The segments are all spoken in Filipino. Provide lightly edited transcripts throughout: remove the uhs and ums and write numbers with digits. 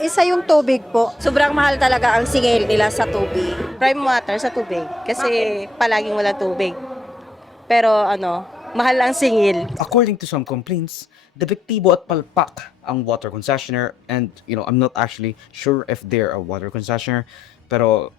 Isa yung tubig po. Sobrang mahal talaga ang singil nila sa tubig. Prime water sa tubig kasi palaging wala tubig. Pero mahal ang singil. According to some complaints, depektibo at palpak ang water concessionaire, and I'm not actually sure if they're a water concessionaire, pero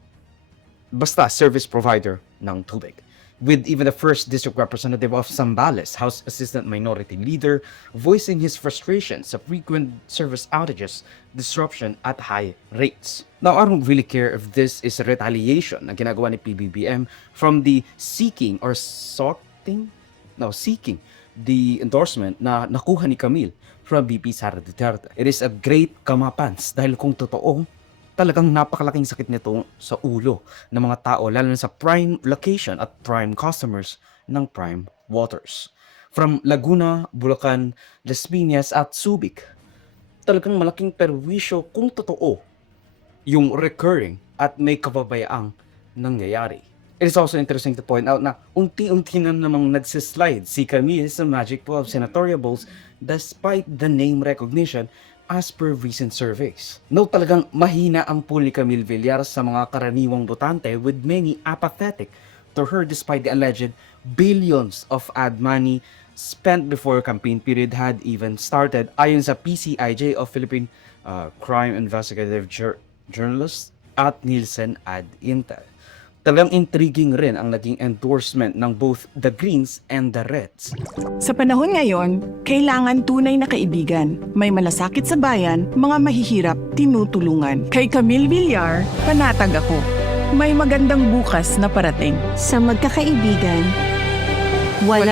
basta service provider ng tubig. With even the first district representative of Zambales, House Assistant Minority Leader, voicing his frustration sa frequent service outages, disruption at high rates. Now, I don't really care if this is retaliation na ginagawa ni PBBM from the seeking the endorsement na nakuha ni Camille from VP Sara Duterte. It is a great kamapans dahil kung totoo, talagang napakalaking sakit nito sa ulo ng mga tao, lalo na sa prime location at prime customers ng Prime Waters. From Laguna, Bulacan, Las Piñas at Subic, talagang malaking perwisyo kung totoo yung recurring at may kababayaang nangyayari. It is also interesting to point out na unti-unti na namang nagsislide si Camille sa Magic 12 senatorial balls despite the name recognition as per recent surveys. No, talagang mahina ang pool ni Camille Villar sa mga karaniwang botante, with many apathetic to her despite the alleged billions of ad money spent before campaign period had even started, ayon sa PCIJ of Philippine Crime Investigative Journalist at Nielsen Ad Intel. Talagang intriguing rin ang naging endorsement ng both the Greens and the Reds. Sa panahon ngayon, kailangan tunay na kaibigan. May malasakit sa bayan, mga mahihirap, tinutulungan. Kay Camille Villar, panatag ako. May magandang bukas na parating. Sa magkakaibigan, wala